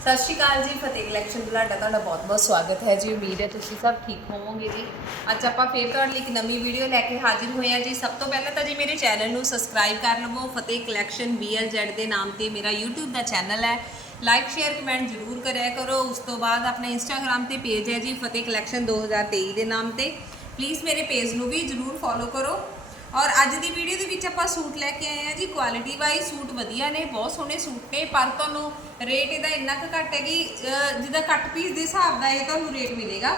ਸਤਿ ਸ਼੍ਰੀ ਅਕਾਲ ਜੀ, ਫਤਿਹ ਕਲੈਕਸ਼ਨ ਬੁਲਾਡਾ ਤੁਹਾਡਾ ਬਹੁਤ-ਬਹੁਤ ਸਵਾਗਤ ਹੈ ਜੀ। ਉਮੀਦ ਹੈ ਤੁਸੀਂ ਸਭ ਠੀਕ ਹੋਵੋਗੇ ਜੀ। ਅੱਜ ਆਪਾਂ ਫੇਰ ਤੁਹਾਡੇ ਲਈ ਇੱਕ ਨਵੀਂ ਵੀਡੀਓ ਲੈ ਕੇ ਹਾਜ਼ਰ ਹੋਏ ਹਾਂ ਜੀ। ਸਭ ਤੋਂ ਪਹਿਲਾਂ ਤਾਂ ਜੀ ਮੇਰੇ ਚੈਨਲ ਨੂੰ ਸਬਸਕ੍ਰਾਈਬ ਕਰ ਲਵੋ। ਫਤਿਹ ਕਲੈਕਸ਼ਨ BLZ ਦੇ ਨਾਮ ਤੇ ਮੇਰਾ YouTube ਦਾ ਚੈਨਲ ਹੈ। ਲਾਈਕ ਸ਼ੇਅਰ ਕਮੈਂਟ ਜ਼ਰੂਰ ਕਰਿਆ ਕਰੋ। ਉਸ ਤੋਂ ਬਾਅਦ ਆਪਣਾ Instagram ਤੇ ਪੇਜ ਹੈ ਜੀ, ਫਤਿਹ ਕਲੈਕਸ਼ਨ 2023 ਦੇ ਨਾਮ ਤੇ। ਪਲੀਜ਼ ਮੇਰੇ ਪੇਜ ਨੂੰ ਵੀ ਜ਼ਰੂਰ ਫੋਲੋ ਕਰੋ। ਔਰ ਅੱਜ ਦੀ ਵੀਡੀਓ ਦੇ ਵਿੱਚ ਆਪਾਂ ਸੂਟ ਲੈ ਕੇ ਆਏ ਆ ਜੀ ਕੁਆਲਿਟੀ ਵਾਈਜ਼ ਸੂਟ ਵਧੀਆ ਨੇ ਬਹੁਤ ਸੋਹਣੇ ਸੂਟ ਨੇ ਪਰ ਤੁਹਾਨੂੰ ਰੇਟ ਇਹਦਾ ਇੰਨਾ ਕੁ ਘੱਟ ਹੈ ਕਿ ਅਹ, ਜਿੱਦਾਂ ਕੱਟ ਪੀਸ ਦੇ ਹਿਸਾਬ ਦਾ ਇਹ ਤੁਹਾਨੂੰ ਰੇਟ ਮਿਲੇਗਾ।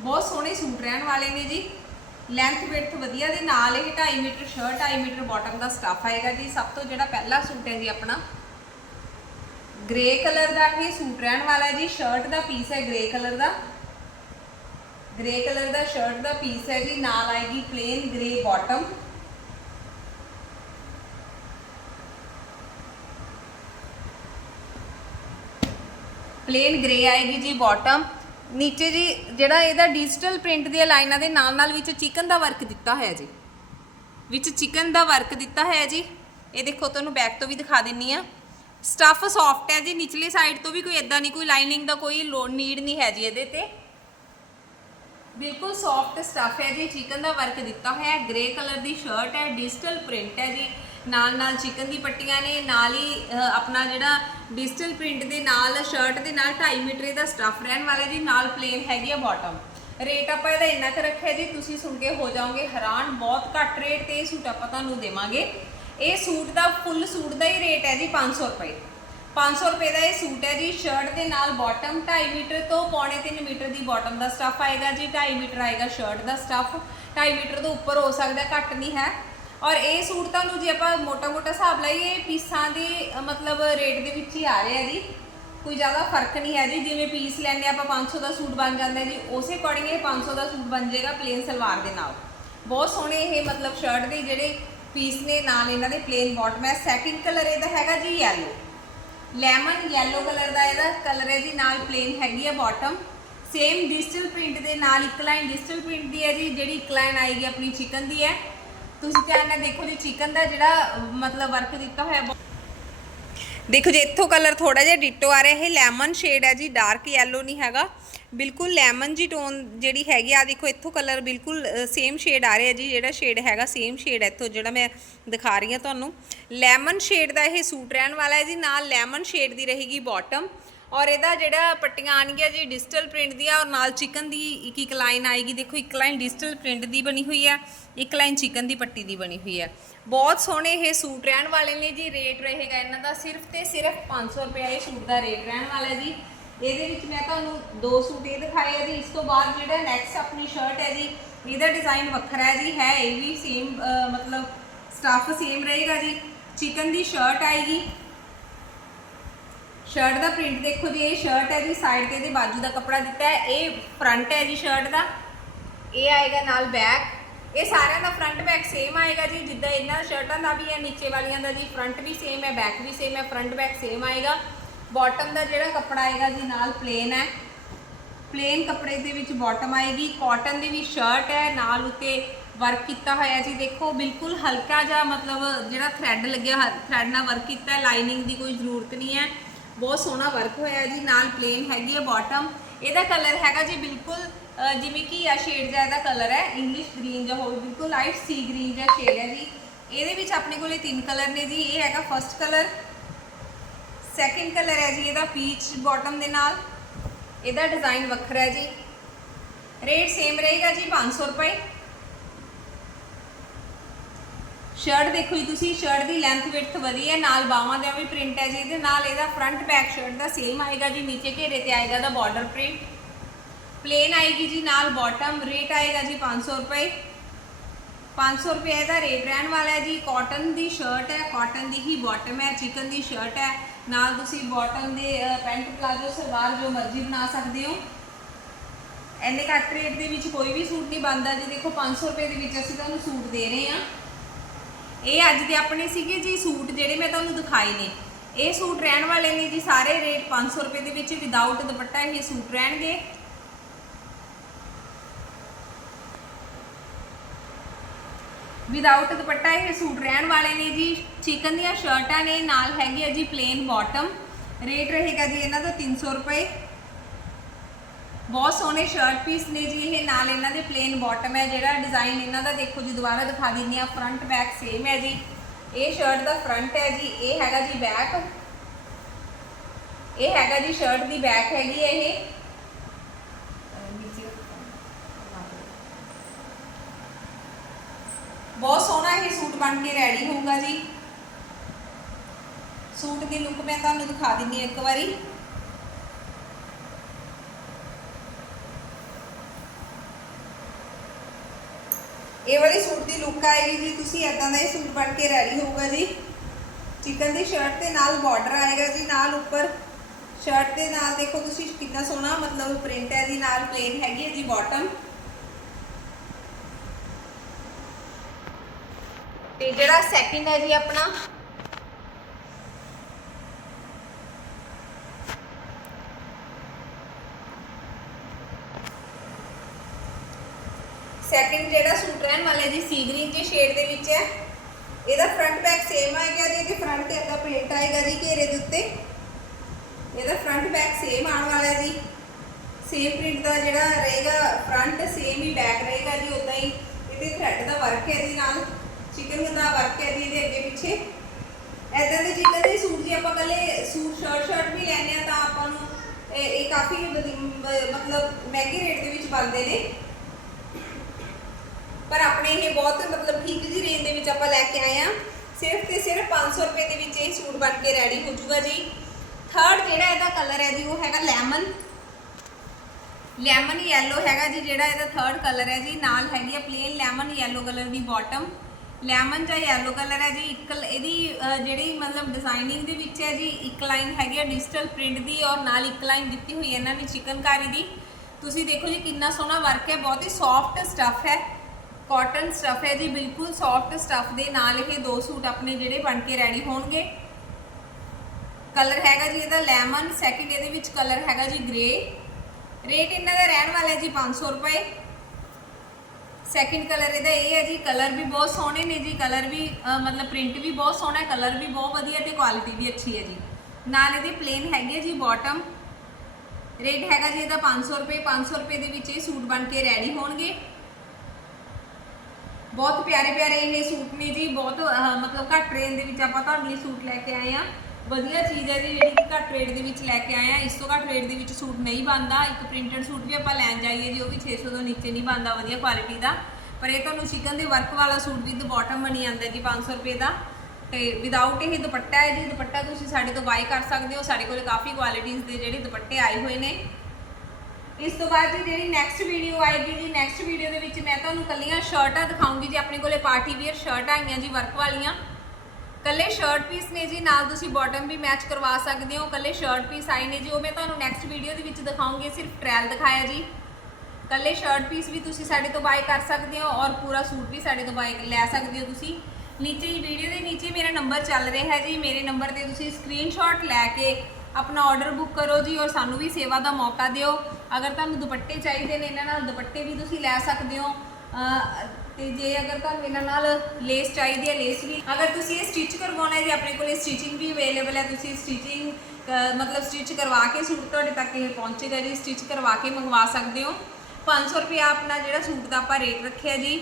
ਬਹੁਤ ਸੋਹਣੇ ਸੂਟ ਰਹਿਣ ਵਾਲੇ ਨੇ ਜੀ। ਲੈਂਥ ਵਿਡਥ ਵਧੀਆ ਦੇ ਨਾਲ ਇਹ 2.5 ਮੀਟਰ ਸ਼ਰਟ 2.5 ਮੀਟਰ ਬਾਟਮ ਦਾ ਸਟਾਫ ਆਏਗਾ ਜੀ। ਸਭ ਤੋਂ ਜਿਹੜਾ ਪਹਿਲਾ ਸੂਟ ਹੈ ਜੀ ਆਪਣਾ ਗ੍ਰੇ ਕਲਰ ਦਾ ਇਹ ਸੂਟ ਰਹਿਣ ਵਾਲਾ ਜੀ। ਸ਼ਰਟ ਦਾ ਪੀਸ ਹੈ ਗ੍ਰੇ ਕਲਰ ਦਾ। ਗ੍ਰੇ ਕਲਰ ਦਾ ਸ਼ਰਟ ਦਾ ਪੀਸ ਹੈ ਜੀ। ਨਾਲ ਆਏਗੀ plain grey bottom plain grey ਆਏਗੀ ਜੀ ਬਾਟਮ ਨੀਚੇ ਜੀ ਜਿਹੜਾ ਇਹਦਾ ਡਿਜੀਟਲ ਪ੍ਰਿੰਟ ਦੀਆਂ ਲਾਈਨਾਂ ਦੇ ਨਾਲ ਨਾਲ ਵਿੱਚ ਚਿਕਨ ਦਾ ਵਰਕ ਦਿੱਤਾ ਹੋਇਆ ਜੀ। ਵਿੱਚ ਚਿਕਨ ਦਾ ਵਰਕ ਦਿੱਤਾ ਹੋਇਆ ਜੀ। ਇਹ ਦੇਖੋ, ਤੁਹਾਨੂੰ ਬੈਕ ਤੋਂ ਵੀ ਦਿਖਾ ਦਿੰਨੀ ਆ। ਸਟਫ ਸੌਫਟ ਹੈ ਜੀ। ਨਿਚਲੀ ਸਾਈਡ ਤੋਂ ਵੀ ਕੋਈ ਇਦਾਂ ਨਹੀਂ ਕੋਈ ਲਾਈਨਿੰਗ ਦਾ ਕੋਈ ਲੋੜ ਨੀਡ ਨਹੀਂ ਹੈ ਜੀ ਇਹਦੇ ਤੇ। ਬਿਲਕੁਲ ਸੌਫਟ ਸਟਫ ਹੈ ਜੀ। ਚਿਕਨ ਦਾ ਵਰਕ ਦਿੱਤਾ ਹੋਇਆ। ਹੈ ਗ੍ਰੇ ਕਲਰ ਦੀ ਸ਼ਰਟ ਹੈ। ਡਿਜੀਟਲ ਪ੍ਰਿੰਟ ਹੈ ਜੀ। ਨਾਲ ਨਾਲ ਚਿਕਨ ਦੀ ਪੱਟੀਆਂ ਨੇ, ਨਾਲ ਹੀ ਆਪਣਾ ਜਿਹੜਾ ਡਿਜੀਟਲ ਪ੍ਰਿੰਟ ਦੇ ਨਾਲ ਸ਼ਰਟ ਦੇ ਨਾਲ 2.5 ਮੀਟਰ ਦਾ ਸਟਫ ਰਹਿਣ ਵਾਲਾ ਜੀ, ਨਾਲ ਪਲੇਨ ਹੈਗੀ ਆ ਬਾਟਮ ਰੇਟ ਆਪਾਂ ਇਹਦਾ ਇੰਨਾ ਕੁ ਰੱਖਿਆ ਜੀ, ਤੁਸੀਂ ਸੁਣ ਕੇ ਹੋ ਜਾਓਗੇ ਹੈਰਾਨ, ਬਹੁਤ ਘੱਟ ਰੇਟ ਤੇ ਇਹ ਸੂਟ ਆਪਾਂ ਤੁਹਾਨੂੰ ਦੇਵਾਂਗੇ। ਇਹ ਸੂਟ ਦਾ ਫੁੱਲ ਸੂਟ ਦਾ ਹੀ ਰੇਟ ਹੈ ਜੀ 500 ਰੁਪਏ। 500 ਰੁਪਏ ਦਾ ਇਹ ਸੂਟ ਹੈ ਜੀ ਸ਼ਰਟ ਦੇ ਨਾਲ ਬਾਟਮ 2.5 ਮੀਟਰ ਤੋਂ ਪੌਣੇ 3 ਮੀਟਰ ਦੀ ਬਾਟਮ ਦਾ ਸਟਫ ਆਏਗਾ ਜੀ 2.5 ਮੀਟਰ ਆਏਗਾ ਸ਼ਰਟ ਦਾ ਸਟਫ 2.5 ਮੀਟਰ ਤੋਂ ਉੱਪਰ ਹੋ ਸਕਦਾ, ਘੱਟ ਨਹੀਂ ਹੈ। ਔਰ ਇਹ ਸੂਟ ਤੁਹਾਨੂੰ ਜੇ ਆਪਾਂ ਮੋਟਾ-ਮੋਟਾ ਹਿਸਾਬ ਲਾਈਏ ਪੀਸਾਂ ਦੇ ਅ, ਮਤਲਬ ਰੇਟ ਦੇ ਵਿੱਚ ਹੀ ਆ ਰਿਹਾ ਜੀ। ਕੋਈ ਜ਼ਿਆਦਾ ਫ਼ਰਕ ਨਹੀਂ ਹੈ ਜੀ। ਜਿਵੇਂ ਪੀਸ ਲੈਂਦੇ ਆਪਾਂ 500 ਦਾ ਸੂਟ ਬਣ ਜਾਂਦਾ ਹੈ ਜੀ। ਉਸੇ ਅਕੋਰਡਿੰਗ ਇਹ 500 ਦਾ ਸੂਟ ਬਣ ਜਾਏਗਾ ਪਲੇਨ ਸਲਵਾਰ ਦੇ ਨਾਲ। ਬਹੁਤ ਸੋਹਣੇ ਇਹ ਮਤਲਬ ਸ਼ਰਟ ਦੇ ਜਿਹੜੇ ਪੀਸ ਨੇ ਨਾਲ ਇਹਨਾਂ ਦੇ ਪਲੇਨ ਬਾਟਮ ਹੈ। ਸੈਕਿੰਡ ਕਲਰ ਇਹਦਾ ਹੈਗਾ ਜੀ ਯੈਲੋ ਲੈਮਨ ਯੈਲੋ ਕਲਰ ਦਾ ਇਹਦਾ ਕਲਰ ਹੈ ਜੀ ਨਾਲ ਪਲੇਨ ਹੈਗੀ ਹੈ ਬਾਟਮ ਸੇਮ ਡਿਜੀਟਲ ਪ੍ਰਿੰਟ ਦੇ ਨਾਲ ਇੱਕ ਲਾਈਨ ਡਿਜੀਟਲ ਪ੍ਰਿੰਟ ਦੀ ਹੈ ਜੀ ਜਿਹੜੀ ਇੱਕ ਲਾਈਨ ਆਏਗੀ ਆਪਣੀ ਚਿਕਨ ਦੀ ਹੈ। ਤੁਸੀਂ ਧਿਆਨ ਨਾਲ ਦੇਖੋ ਜੀ ਚਿਕਨ ਦਾ ਜਿਹੜਾ ਮਤਲਬ ਵਰਕ ਦਿੱਤਾ ਹੋਇਆ ਬਹੁਤ- ਦੇਖੋ ਜੀ, ਇੱਥੋਂ ਕਲਰ ਥੋੜਾ ਜਿਹਾ ਡਿਟੋ ਆ ਰਿਹਾ, ਇਹ ਲੈਮਨ ਸ਼ੇਡ ਹੈ ਜੀ ਡਾਰਕ ਯੈਲੋ ਨਹੀਂ ਹੈਗਾ। ਬਿਲਕੁਲ ਲੈਮਨ ਜੀ ਟੋਨ ਜਿਹੜੀ ਹੈਗੀ ਆ ਦੇਖੋ, ਇੱਥੋਂ ਕਲਰ ਬਿਲਕੁਲ ਸੇਮ ਸ਼ੇਡ ਆ ਰਿਹਾ ਜੀ, ਜਿਹੜਾ ਸ਼ੇਡ ਹੈਗਾ ਸੇਮ ਸ਼ੇਡ ਇੱਥੋਂ, ਜਿਹੜਾ ਮੈਂ ਦਿਖਾ ਰਹੀ ਹਾਂ ਤੁਹਾਨੂੰ। ਲੈਮਨ ਸ਼ੇਡ ਦਾ ਇਹ ਸੂਟ ਰਹਿਣ ਵਾਲਾ ਹੈ ਜੀ, ਨਾਲ ਲੈਮਨ ਸ਼ੇਡ ਦੀ ਰਹੇਗੀ ਬਾਟਮ ਔਰ ਇਹਦਾ ਜਿਹੜਾ ਪੱਟੀਆਂ ਆਣਗੀਆਂ ਜੀ ਡਿਜੀਟਲ ਪ੍ਰਿੰਟ ਦੀਆਂ, ਔਰ ਨਾਲ ਚਿਕਨ ਦੀ ਇੱਕ ਇੱਕ ਲਾਈਨ ਆਏਗੀ। ਦੇਖੋ, ਇੱਕ ਲਾਈਨ ਡਿਜੀਟਲ ਪ੍ਰਿੰਟ ਦੀ ਬਣੀ ਹੋਈ ਹੈ, ਇੱਕ ਲਾਈਨ ਚਿਕਨ ਦੀ ਪੱਟੀ ਦੀ ਬਣੀ ਹੋਈ ਹੈ। ਬਹੁਤ ਸੋਹਣੇ ਇਹ ਸੂਟ ਰਹਿਣ ਵਾਲੇ ਨੇ ਜੀ, ਰੇਟ ਰਹੇਗਾ ਇਹਨਾਂ ਦਾ ਸਿਰਫ ਤੇ ਸਿਰਫ 500 ਰੁਪਏ ਇਹ ਸੂਟ ਦਾ ਰੇਟ ਰਹਿਣ ਵਾਲਾ ਜੀ। ਇਹਦੇ ਵਿੱਚ ਮੈਂ ਤੁਹਾਨੂੰ ਦੋ ਸੂਟ ਇਹ ਦਿਖਾਏ ਆ ਜੀ। ਇਸ ਤੋਂ ਬਾਅਦ ਜਿਹੜਾ ਨੈਕਸਟ ਆਪਣੀ ਸ਼ਰਟ ਹੈ ਜੀ, ਇਹਦਾ ਡਿਜ਼ਾਈਨ ਵੱਖਰਾ ਹੈ ਜੀ। ਹੈ ਇਹ ਵੀ ਸੇਮ ਮਤਲਬ ਸਟਫ ਸੇਮ ਰਹੇਗਾ ਜੀ। ਚਿਕਨ ਦੀ ਸ਼ਰਟ ਆਏਗੀ ਸ਼ਰਟ ਦਾ ਪ੍ਰਿੰਟ ਦੇਖੋ ਜੀ, ਇਹ ਸ਼ਰਟ ਹੈ ਜੀ ਸਾਈਡ ਤੇ ਇਹਦੇ ਬਾਜੂ ਦਾ ਕੱਪੜਾ ਦਿੱਤਾ ਹੈ, ਇਹ ਫਰੰਟ ਹੈ ਜੀ ਸ਼ਰਟ ਦਾ। ਇਹ ਆਏਗਾ ਨਾਲ ਬੈਕ ਇਹ ਸਾਰਿਆਂ ਦਾ ਫਰੰਟ ਬੈਕ ਸੇਮ ਆਏਗਾ ਜੀ, ਜਿੱਦਾਂ ਇਹਨਾਂ ਸ਼ਰਟਾਂ ਦਾ ਵੀ ਹੈ, ਨੀਚੇ ਵਾਲੀਆਂ ਦਾ ਜੀ ਫਰੰਟ ਵੀ ਸੇਮ ਹੈ ਬੈਕ ਵੀ ਸੇਮ ਹੈ ਫਰੰਟ ਬੈਕ ਸੇਮ ਆਏਗਾ। ਬਾਟਮ ਦਾ ਜਿਹੜਾ ਕੱਪੜਾ ਆਏਗਾ ਜੀ, ਨਾਲ ਪਲੇਨ ਹੈ। ਪਲੇਨ ਕੱਪੜੇ ਦੇ ਵਿੱਚ ਬਾਟਮ ਆਏਗੀ ਕਾਟਨ ਦੀ ਵੀ ਸ਼ਰਟ ਹੈ, ਨਾਲ ਉੱਤੇ ਵਰਕ ਕੀਤਾ ਹੋਇਆ ਜੀ, ਦੇਖੋ, ਬਿਲਕੁਲ ਹਲਕਾ ਜਿਹਾ ਮਤਲਬ ਜਿਹੜਾ ਥ੍ਰੈਡ ਲੱਗਿਆ ਥ੍ਰੈਡ ਨਾਲ ਵਰਕ ਕੀਤਾ ਲਾਈਨਿੰਗ ਦੀ ਕੋਈ ਜ਼ਰੂਰਤ ਨਹੀਂ ਹੈ। ਬਹੁਤ ਸੋਹਣਾ ਵਰਕ ਹੋਇਆ ਜੀ ਨਾਲ ਪਲੇਨ ਹੈਗੀ ਹੈ ਬਾਟਮ ਇਹਦਾ ਕਲਰ ਹੈਗਾ ਜੀ ਬਿਲਕੁਲ ਅਹ, ਜਿਵੇਂ ਕਿ ਆ ਸ਼ੇਡ ਜਿਹਾ ਇਹਦਾ ਕਲਰ ਹੈ ਇੰਗਲਿਸ਼ ਗ੍ਰੀਨ ਜਿਹਾ ਹੋਵੇ ਬਿਲਕੁਲ ਲਾਈਟ ਸੀ ਗ੍ਰੀਨ ਜਿਹਾ ਸ਼ੇਡ ਹੈ ਜੀ। ਇਹਦੇ ਵਿੱਚ ਆਪਣੇ ਕੋਲੇ ਤਿੰਨ ਕਲਰ ਨੇ ਜੀ ਇਹ ਹੈਗਾ ਫਰਸਟ ਕਲਰ ਸੈਕਿੰਡ ਕਲਰ ਹੈ ਜੀ ਇਹਦਾ ਪੀਚ ਬਾਟਮ ਦੇ ਨਾਲ। ਇਹਦਾ ਡਿਜ਼ਾਈਨ ਵੱਖਰਾ ਹੈ ਜੀ। ਰੇਟ ਸੇਮ ਰਹੇਗਾ ਜੀ 500 ਰੁਪਏ। ਸ਼ਰਟ ਦੇਖੋ ਜੀ, ਤੁਸੀਂ ਸ਼ਰਟ ਦੀ ਲੈਂਥ ਵਿਡਥ ਵਧੀਆ ਨਾਲ ਬਾਹਾਂ ਦਾ ਵੀ ਪ੍ਰਿੰਟ ਹੈ ਜੀ ਇਹਦੇ ਨਾਲ ਇਹਦਾ ਫਰੰਟ ਬੈਕ ਸ਼ਰਟ ਦਾ ਸੇਮ ਆਏਗਾ ਜੀ, ਨੀਚੇ ਘੇਰੇ ਤੇ ਆਏਗਾ ਦਾ ਬਾਰਡਰ ਪ੍ਰਿੰਟ ਪਲੇਨ ਆਏਗੀ ਜੀ, ਨਾਲ ਬਾਟਮ ਰੇਟ ਆਏਗਾ ਜੀ 500 ਰੁਪਏ। 500 ਰੁਪਏ ਦਾ ਰੇਟ ਰਹਿਣ ਵਾਲਾ ਹੈ ਜੀ ਕਾਟਨ ਦੀ ਸ਼ਰਟ ਹੈ ਕਾਟਨ ਦੀ ਹੀ ਬਾਟਮ ਹੈ ਚਿਕਨ ਦੀ ਸ਼ਰਟ ਹੈ। ਨਾਲ ਤੁਸੀਂ ਬਾਟਮ ਦੇ ਪੈਂਟ ਪਲਾਜੋ, ਸਲਵਾਰ ਜੋ ਮਰਜ਼ੀ ਬਣਾ ਸਕਦੇ ਹੋ। ਐਨੇ ਘੱਟ ਰੇਟ ਦੇ ਵਿੱਚ ਕੋਈ ਵੀ ਸੂਟ ਨਹੀਂ ਬਣਦਾ ਜੀ, ਦੇਖੋ 500 ਰੁਪਏ ਦੇ ਵਿੱਚ ਅਸੀਂ ਤੁਹਾਨੂੰ ਸੂਟ ਦੇ ਰਹੇ ਹਾਂ। ਇਹ ਅੱਜ ਦੇ ਆਪਣੇ ਸੀਗੇ ਜੀ ਸੂਟ ਜਿਹੜੇ ਮੈਂ ਤੁਹਾਨੂੰ ਦਿਖਾਏ ਨੇ। ਇਹ ਸੂਟ ਰਹਿਣ ਵਾਲੇ ਨੇ ਜੀ ਸਾਰੇ ਰੇਟ 500 ਰੁਪਏ ਦੇ ਵਿੱਚ ਵਿਦਆਊਟ ਦੁਪੱਟਾ ਇਹ ਸੂਟ ਰਹਿਣਗੇ। ਵਿਦਆਊਟ ਦੁਪੱਟਾ ਇਹ ਸੂਟ ਰਹਿਣ ਵਾਲੇ ਨੇ ਜੀ। ਚਿਕਨ ਦੀਆਂ ਸ਼ਰਟਾਂ ਨੇ, ਨਾਲ ਹੈਗੀ ਹੈ ਜੀ ਪਲੇਨ ਬਾਟਮ ਰੇਟ ਰਹੇਗਾ ਜੀ ਇਹਨਾਂ ਦਾ 300 ਰੁਪਏ। ਬਹੁਤ ਸੋਹਣੇ ਸ਼ਰਟ ਪੀਸ ਨੇ ਜੀ, ਇਹ ਨਾਲ ਇਹਨਾਂ ਦੇ ਪਲੇਨ ਬਾਟਮ ਹੈ, ਜਿਹੜਾ ਡਿਜ਼ਾਈਨ ਇਹਨਾਂ ਦਾ ਦੇਖੋ ਜੀ, ਦੁਬਾਰਾ ਦਿਖਾ ਦਿੰਦੀ ਆ ਫਰੰਟ ਬੈਕ ਸੇਮ ਹੈ ਜੀ। ਇਹ ਸ਼ਰਟ ਦਾ ਫਰੰਟ ਹੈ ਜੀ, ਇਹ ਹੈਗਾ ਜੀ ਬੈਕ ਇਹ ਹੈਗਾ ਜੀ ਸ਼ਰਟ ਦੀ ਬੈਕ ਹੈਗੀ ਇਹ। ਬਹੁਤ ਸੋਹਣਾ ਇਹ ਸੂਟ ਬਣ ਕੇ ਰੈਡੀ ਹੋਊਗਾ ਜੀ। ਸੂਟ ਦੀ ਲੁੱਕ ਮੈਂ ਤੁਹਾਨੂੰ ਦਿਖਾ ਦਿੰਦੀ ਹਾਂ ਇੱਕ ਵਾਰੀ। ਇਹ ਵਾਲੀ ਸੂਟ ਦੀ ਲੁੱਕ ਆਏਗੀ ਜੀ, ਤੁਸੀਂ ਇਦਾਂ ਦਾ ਇਹ ਸੂਟ ਬਣ ਕੇ ਰੈਡੀ ਹੋਊਗਾ ਜੀ। ਚਿਕਨ ਦੀ ਸ਼ਰਟ ਤੇ ਨਾਲ ਬਾਰਡਰ ਆਏਗਾ ਜੀ, ਨਾਲ ਉੱਪਰ ਸ਼ਰਟ ਦੇ ਨਾਲ ਦੇਖੋ ਤੁਸੀਂ ਕਿੰਨਾ ਸੋਹਣਾ ਮਤਲਬ ਪ੍ਰਿੰਟ ਹੈ ਜੀ, ਨਾਲ ਪਲੇਨ ਹੈਗੀ ਹੈ ਜੀ ਬਾਟਮ ਤੇ ਜਿਹੜਾ ਸੈਕਿੰਡ ਹੈ ਜੀ ਆਪਣਾ ਸੈਕਿੰਡ ਜਿਹੜਾ ਸੂਟ ਰਹਿਣ ਵਾਲਾ ਜੀ ਸੀ ਗ੍ਰੀਨ ਦੇ ਸ਼ੇਡ ਦੇ ਵਿੱਚ ਹੈ। ਇਹਦਾ ਫਰੰਟ ਬੈਕ ਸੇਮ ਆਏਗਾ ਜੀ, ਇਹਦੇ ਫਰੰਟ ਤੇ ਅੱਗਾ ਪ੍ਰਿੰਟ ਆਏਗਾ ਜੀ ਘੇਰੇ ਦੇ ਉੱਤੇ। ਇਹਦਾ ਫਰੰਟ ਬੈਕ ਸੇਮ ਆਉਣ ਵਾਲਾ ਜੀ। ਸੇਮ ਪ੍ਰਿੰਟ ਦਾ ਜਿਹੜਾ ਰਹੇਗਾ ਫਰੰਟ ਸੇਮ ਹੀ ਬੈਕ ਰਹੇਗਾ ਜੀ ਉਦਾਂ ਹੀ ਇਹਦੇ ਥ੍ਰੈਡ ਦਾ ਵਰਕ ਹੈ ਜੀ ਨਾਲ। ਚਿਕਨ ਦਾ ਵਰਕ ਹੈ ਜੀ ਇਹਦੇ ਅੱਗੇ ਪਿੱਛੇ। ਐਦਾਂ ਦੇ ਚਿਕਨ ਦੇ ਸੂਟ ਜੇ ਆਪਾਂ ਕੱਲੇ ਸੂਟ ਸ਼ਰਟ ਸ਼ਰਟ ਵੀ ਲੈਣੇ ਆ ਤਾਂ ਆਪਾਂ ਨੂੰ ਇਹ ਕਾਫੀ ਵਧੀ- ਮਤਲਬ ਮਹਿੰਗੇ ਰੇਟ ਦੇ ਵਿੱਚ ਬਣਦੇ ਨੇ। ਆਪਣੇ ਇਹ ਬਹੁਤ ਮਤਲਬ ਠੀਕ ਜੀ ਰੇਂਜ ਦੇ ਵਿੱਚ ਆਪਾਂ ਲੈ ਕੇ ਆਏ ਆ। ਸਿਰਫ ਤੇ ਸਿਰਫ 500 ਰੁਪਏ ਦੇ ਵਿੱਚ ਇਹ ਸੂਟ ਬਣ ਕੇ ਰੈਡੀ ਹੋ ਜਾਊਗਾ ਜੀ। ਥਰਡ ਜਿਹੜਾ ਇਹਦਾ ਕਲਰ ਹੈ ਜੀ, ਉਹ ਹੈਗਾ ਲੈਮਨ ਲੈਮਨ ਯੈਲੋ ਹੈਗਾ ਜੀ, ਜਿਹੜਾ ਇਹਦਾ ਥਰਡ ਕਲਰ ਹੈ ਜੀ। ਨਾਲ ਹੈਗੀ ਆ ਪਲੇਨ ਲੈਮਨ ਯੈਲੋ ਕਲਰ ਦੀ ਬਾਟਮ ਲੈਮਨ ਜਾਂ ਯੈਲੋ ਕਲਰ ਹੈ ਜੀ, ਇੱਕ ਇਹਦੀ ਜਿਹੜੀ ਮਤਲਬ ਡਿਜ਼ਾਈਨਿੰਗ ਦੇ ਵਿੱਚ ਹੈ ਜੀ, ਇੱਕ ਲਾਈਨ ਹੈਗੀ ਆ ਡਿਜੀਟਲ ਪ੍ਰਿੰਟ ਦੀ ਔਰ ਨਾਲ ਇੱਕ ਲਾਈਨ ਦਿੱਤੀ ਹੋਈ ਹੈ ਇਹਨਾਂ ਨੇ ਚਿਕਨਕਾਰੀ ਦੀ। ਤੁਸੀਂ ਦੇਖੋ ਜੀ, ਕਿੰਨਾ ਸੋਹਣਾ ਵਰਕ ਹੈ, ਬਹੁਤ ਹੀ ਸੌਫਟ ਸਟੱਫ ਹੈ। ਕਾਟਨ ਸਟਫ ਹੈ ਜੀ, ਬਿਲਕੁਲ ਸੌਫਟ ਸਟਫ ਦੇ ਨਾਲ ਇਹ ਦੋ ਸੂਟ ਆਪਣੇ ਜਿਹੜੇ ਬਣ ਕੇ ਰੈਡੀ ਹੋਣਗੇ। ਕਲਰ ਹੈਗਾ ਜੀ ਇਹਦਾ ਲੈਮਨ ਸੈਕਿੰਡ ਇਹਦੇ ਵਿੱਚ ਕਲਰ ਹੈਗਾ ਜੀ ਗ੍ਰੇ ਰੇਟ ਇਹਨਾਂ ਦਾ ਰਹਿਣ ਵਾਲਾ ਹੈ ਜੀ 500 ਰੁਪਏ। ਸੈਕਿੰਡ ਕਲਰ ਇਹਦਾ ਇਹ ਹੈ ਜੀ ਕਲਰ ਵੀ ਬਹੁਤ ਸੋਹਣੇ ਨੇ ਜੀ ਕਲਰ ਵੀ ਮਤਲਬ ਪ੍ਰਿੰਟ ਵੀ ਬਹੁਤ ਸੋਹਣਾ ਹੈ ਕਲਰ ਵੀ ਬਹੁਤ ਵਧੀਆ ਤੇ ਕੁਆਲਿਟੀ ਵੀ ਅੱਛੀ ਹੈ ਜੀ। ਨਾਲ ਇਹਦੇ ਪਲੇਨ ਹੈਗੀ ਹੈ ਜੀ ਬਾਟਮ ਰੇਟ ਹੈਗਾ ਜੀ ਇਹਦਾ 500 ਰੁਪਏ 500 ਰੁਪਏ ਦੇ ਵਿੱਚ ਇਹ ਸੂਟ ਬਣ ਕੇ ਰੈਡੀ ਹੋਣਗੇ। ਬਹੁਤ ਪਿਆਰੇ ਪਿਆਰੇ ਇਹ ਸੂਟ ਨੇ ਜੀ ਬਹੁਤ ਅਹ, ਮਤਲਬ ਘੱਟ ਰੇਂਜ ਦੇ ਵਿੱਚ ਆਪਾਂ ਤੁਹਾਡੇ ਲਈ ਸੂਟ ਲੈ ਕੇ ਆਏ ਆ ਵਧੀਆ ਚੀਜ਼ ਹੈ ਜੀ ਜਿਹੜੀ ਕਿ ਘੱਟ ਰੇਟ ਦੇ ਵਿੱਚ ਲੈ ਕੇ ਆਏ ਆ ਇਸ ਤੋਂ ਘੱਟ ਰੇਟ ਦੇ ਵਿੱਚ ਸੂਟ ਨਹੀਂ ਬਣਦਾ। ਇੱਕ ਪ੍ਰਿੰਟਡ ਸੂਟ ਵੀ ਆਪਾਂ ਲੈਣ ਜਾਈਏ ਜੀ ਉਹ ਵੀ 600 ਤੋਂ ਨੀਚੇ ਨਹੀਂ ਬਣਦਾ ਵਧੀਆ ਕੁਆਲਿਟੀ ਦਾ। ਪਰ ਇਹ ਤੁਹਾਨੂੰ ਚਿਕਨ ਦੇ ਵਰਕ ਵਾਲਾ ਸੂਟ ਵਿਦ ਬਾਟਮ ਬਣੀ ਜਾਂਦਾ ਜੀ 500 ਰੁਪਏ ਦਾ। ਤੇ ਵਿਦਆਊਟ ਇਹ ਦੁਪੱਟਾ ਹੈ ਜੀ ਦੁਪੱਟਾ ਤੁਸੀਂ ਸਾਡੇ ਤੋਂ ਬਾਈ ਕਰ ਸਕਦੇ ਹੋ। ਸਾਡੇ ਕੋਲ ਕਾਫੀ ਕੁਆਲਿਟੀਆਂ ਦੇ ਜਿਹੜੇ ਦੁਪੱਟੇ ਆਏ ਹੋਏ ਨੇ। ਇਸ ਤੋਂ ਬਾਅਦ ਜੀ ਜਿਹੜੀ ਨੈਕਸਟ ਵੀਡੀਓ ਆਏਗੀ ਜੀ ਨੈਕਸਟ ਵੀਡੀਓ ਦੇ ਵਿੱਚ ਮੈਂ ਤੁਹਾਨੂੰ ਕੱਲੀਆਂ ਸ਼ਰਟਾਂ ਦਿਖਾਉਂਗੀ ਜੀ, ਆਪਣੇ ਕੋਲੇ ਪਾਰਟੀ ਵੀਅਰ ਸ਼ਰਟਾਂ ਆਈਆਂ ਜੀ ਵਰਕ ਵਾਲੀਆਂ। ਕੱਲੇ ਸ਼ਰਟ ਪੀਸ ਨੇ ਜੀ, ਨਾਲ ਤੁਸੀਂ ਬਾਟਮ ਵੀ ਮੈਚ ਕਰਵਾ ਸਕਦੇ ਹੋ। ਕੱਲੇ ਸ਼ਰਟ ਪੀਸ ਆਏ ਨੇ ਜੀ, ਉਹ ਮੈਂ ਤੁਹਾਨੂੰ ਨੈਕਸਟ ਵੀਡੀਓ ਦੇ ਵਿੱਚ ਦਿਖਾਉਂਗੀ, ਸਿਰਫ ਟ੍ਰਾਇਲ ਦਿਖਾਇਆ ਜੀ। ਕੱਲੇ ਸ਼ਰਟ ਪੀਸ ਵੀ ਤੁਸੀਂ ਸਾਡੇ ਤੋਂ ਬਾਏ ਕਰ ਸਕਦੇ ਹੋ ਔਰ ਪੂਰਾ ਸੂਟ ਵੀ ਸਾਡੇ ਤੋਂ ਬਾਏ ਲੈ ਸਕਦੇ ਹੋ ਤੁਸੀਂ। ਨੀਚੇ ਹੀ ਵੀਡੀਓ ਦੇ ਨੀਚੇ ਮੇਰਾ ਨੰਬਰ ਚੱਲ ਰਿਹਾ ਹੈ ਜੀ, ਮੇਰੇ ਨੰਬਰ ਤੇ ਤੁਸੀਂ ਸਕਰੀਨਸ਼ਾਟ ਲੈ ਕੇ ਆਪਣਾ ਆਰਡਰ ਬੁੱਕ ਕਰੋ ਜੀ ਔਰ ਸਾਨੂੰ ਵੀ ਸੇਵਾ ਦਾ ਮੌਕਾ ਦਿਓ। ਅਗਰ ਤੁਹਾਨੂੰ ਦੁਪੱਟੇ ਚਾਹੀਦੇ ਨੇ, ਇਹਨਾਂ ਨਾਲ ਦੁਪੱਟੇ ਵੀ ਤੁਸੀਂ ਲੈ ਸਕਦੇ ਹੋ। ਅਹ ਤੇ ਜੇ ਅਗਰ ਤੁਹਾਨੂੰ ਇਹਨਾਂ ਨਾਲ ਲੇਸ ਚਾਹੀਦੀ ਹੈ, ਲੇਸ ਵੀ। ਅਗਰ ਤੁਸੀਂ ਇਹ ਸਟਿਚ ਕਰਵਾਉਣਾ ਹੈ, ਜੀ ਆਪਣੇ ਕੋਲੇ ਸਟਿਚਿੰਗ ਵੀ ਅਵੇਲੇਬਲ ਹੈ, ਤੁਸੀਂ ਸਟਿਚਿੰਗ ਮਤਲਬ ਸਟਿਚ ਕਰਵਾ ਕੇ ਸੂਟ ਤੁਹਾਡੇ ਤੱਕ ਇਹ ਪਹੁੰਚੇਗਾ ਜੀ ਸਟਿਚ ਕਰਵਾ ਕੇ ਮੰਗਵਾ ਸਕਦੇ ਹੋ। 500 ਰੁਪਏ ਆਪਣਾ ਜਿਹੜਾ ਸੂਟ ਦਾ ਆਪਾਂ ਰੇਟ ਰੱਖਿਆ ਜੀ।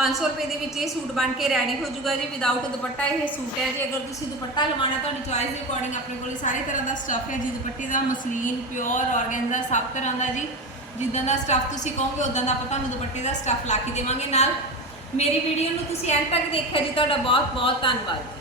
500 ਰੁਪਏ ਦੇ ਵਿੱਚ ਇਹ ਸੂਟ ਬਣ ਕੇ ਰੈਡੀ ਹੋ ਜਾਊਗਾ ਜੀ ਵਿਦਆਊਟ ਦੁਪੱਟਾ ਇਹ ਸੂਟ ਹੈ ਜੀ। ਅਗਰ ਤੁਸੀਂ ਦੁਪੱਟਾ ਲਵਾਉਣਾ ਤੁਹਾਡੀ ਚੋਇਸ ਦੇ ਅਕੋਰਡਿੰਗ ਆਪਣੇ ਕੋਲ ਸਾਰੇ ਤਰ੍ਹਾਂ ਦਾ ਸਟੱਫ ਹੈ ਜੀ। ਦੁਪੱਟੇ ਦਾ ਮਸਲੀਨ ਪਿਓਰ ਆਰਗੈਂਜ਼ਾ ਸਭ ਤਰ੍ਹਾਂ ਦਾ ਜੀ। ਜਿੱਦਾਂ ਦਾ ਸਟੱਫ ਤੁਸੀਂ ਕਹੋਗੇ ਉਦਾਂ ਦਾ ਆਪਾਂ ਤੁਹਾਨੂੰ ਦੁਪੱਟੇ ਦਾ ਸਟੱਫ ਲਾ ਕੇ ਦੇਵਾਂਗੇ ਨਾਲ। ਮੇਰੀ ਵੀਡੀਓ ਨੂੰ ਤੁਸੀਂ ਐਂਡ ਤੱਕ ਦੇਖਿਆ ਜੀ। ਤੁਹਾਡਾ ਬਹੁਤ ਬਹੁਤ ਧੰਨਵਾਦ।